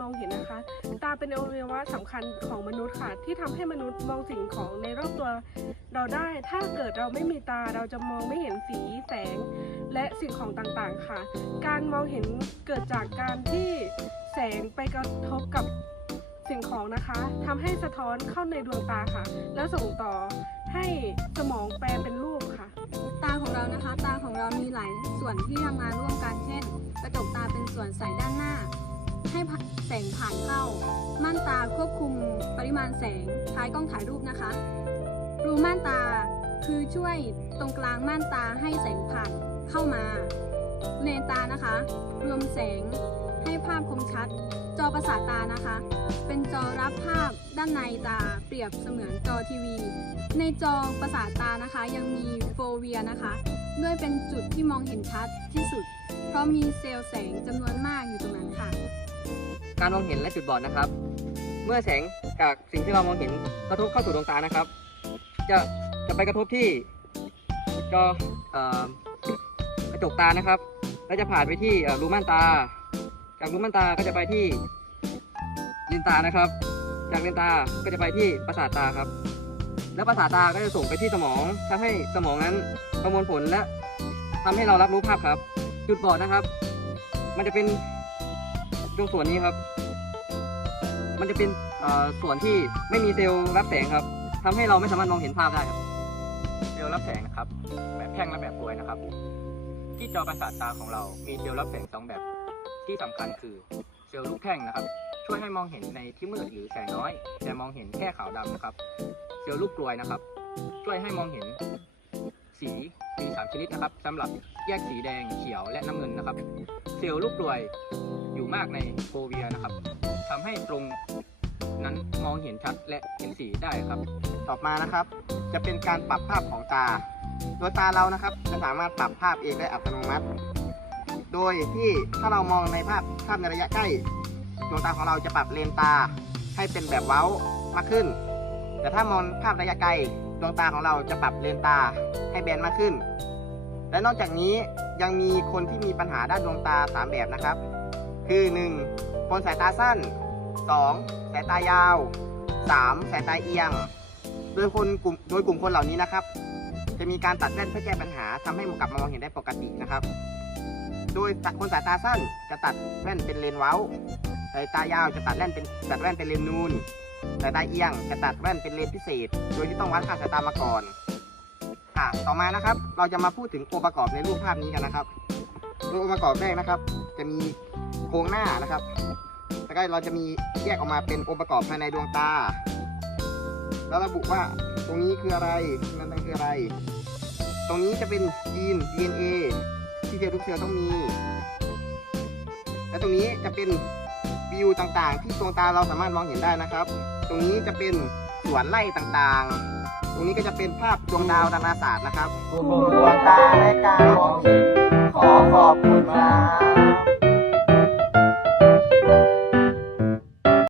มองเห็นนะคะ ตาเป็นอวัยวะสำคัญของมนุษย์ค่ะ ที่ทำให้มนุษย์มองสิ่งของในรอบตัวเราได้ ถ้าเกิดเราไม่มีตาเราจะมองไม่เห็นสีแสง และสิ่งของต่างๆค่ะ การมองเห็นเกิดจากการที่แสงไปกระทบกับสิ่งของนะคะทำให้สะท้อนเข้าในดวงตาค่ะ แล้วส่งต่อให้สมองแปลเป็นรูปค่ะ ตาของเรานะคะ ตาของเรามีหลายส่วนที่ทำงานร่วมกันเช่น กระจกตาเป็นส่วนใสด้าน ให้แสงผ่านเข้า ม่านตาควบคุมปริมาณแสงท้ายกล้องถ่ายรูปนะคะ รูม่านตาคือช่วยตรงกลางม่านตาให้แสงผ่านเข้ามา เลนตานะคะ รวมแสงให้ภาพคมชัด จอประสาทตานะคะ เป็นจอรับภาพด้านในตาเปรียบเสมือนจอทีวี ในจอประสาทตานะคะยังมีโฟเวียนะคะ ด้วยเป็นจุดที่มองเห็นชัดที่สุด เพราะมีเซลล์แสงจำนวนมากอยู่ตรงนั้นค่ะ การมองเห็นและจุดบอดนะครับ เมื่อแสงจากสิ่งที่เรามองเห็นกระทบเข้าสู่ดวงตานะครับ จะจะไปกระทบที่จอกระจกตานะครับ แล้วจะผ่านไปที่รูม่านตา จากรูม่านตาก็จะไปที่เลนตานะครับ จากเลนตาก็จะไปที่ประสาทตาครับ แล้วประสาทตาก็จะส่งไปที่สมองทำให้สมองนั้นประมวลผลและทำให้เรารับรู้ภาพครับ จุดบอดนะครับ มันจะเป็น ตรงส่วนนี้ครับ มันจะเป็นส่วนที่ไม่มีเซลล์รับแสงครับทำให้เราไม่สามารถมองเห็นภาพได้ครับเซลล์รับแสงนะครับ แบบแท่งและแบบกลวยนะครับ ที่จอประสาทตาของเรา มีเซลล์รับแสงสองแบบ ที่สำคัญคือเซลล์ลูกแท่งนะครับ ช่วยให้มองเห็นในที่มืดหรือแสงน้อย แต่มองเห็นแค่ขาวดำนะครับ เซลล์ลูกกลวยนะครับ ช่วยให้มองเห็นสีมีสามชนิดนะครับสำหรับแยกสีแดงเขียวและน้ำเงินนะครับ เซลล์ลูกกลวย มากในโฟเวียนะครับทำให้ตรงนั้นมองเห็นชัดและเห็นสีได้ครับ ต่อมานะครับ จะเป็นการปรับภาพของตา โดยตาเรานะครับจะสามารถปรับภาพเองได้อัตโนมัติ โดยที่ถ้าเรามองในภาพภาพในระยะใกล้ดวงตาของเราจะปรับเลนตาให้เป็นแบบเว้ามากขึ้น แต่ถ้ามองภาพระยะไกลดวงตาของเราจะปรับเลนตาให้แบนมากขึ้น และนอกจากนี้ยังมีคนที่มีปัญหาด้านดวงตา 3 แบบนะครับ คือ 1. คนสายตาสั้น 2. สายตายาว 3. สายตาเอียง โดยคนกลุ่มโดยกลุ่มคนเหล่านี้นะครับ จะมีการตัดแว่นเพื่อแก้ปัญหาทำให้กลับมามองเห็นได้ปกตินะครับ โดยคนสายตาสั้นจะตัดแว่นเป็นเลนเว้า สายตายาวจะตัดแว่นเป็นตัดแว่นเป็นเลนนูน สายตาเอียงจะตัดแว่นเป็นเลนพิเศษ โดยที่ต้องวัดค่าสายตามาก่อนอะต่อมานะครับ เราจะมาพูดถึงองค์ประกอบในรูปภาพนี้กันนะครับ โดยองค์ประกอบแรกนะครับ จะมี โครงหน้านะครับ แล้วก็เราจะมีแยกออกมาเป็นองค์ประกอบภายในดวงตา แล้วระบุว่าตรงนี้คืออะไรนั่นคืออะไร ตรงนี้จะเป็นยีน DNA ที่เซลล์ทุกเซลล์ต้องมี และตรงนี้จะเป็นวิวต่างๆ ที่ดวงตาเราสามารถมองเห็นได้นะครับ ตรงนี้จะเป็นสวนไร่ต่างๆ ตรงนี้ก็จะเป็นภาพดวงดาวดาราศาสตร์นะครับดวงตาและการ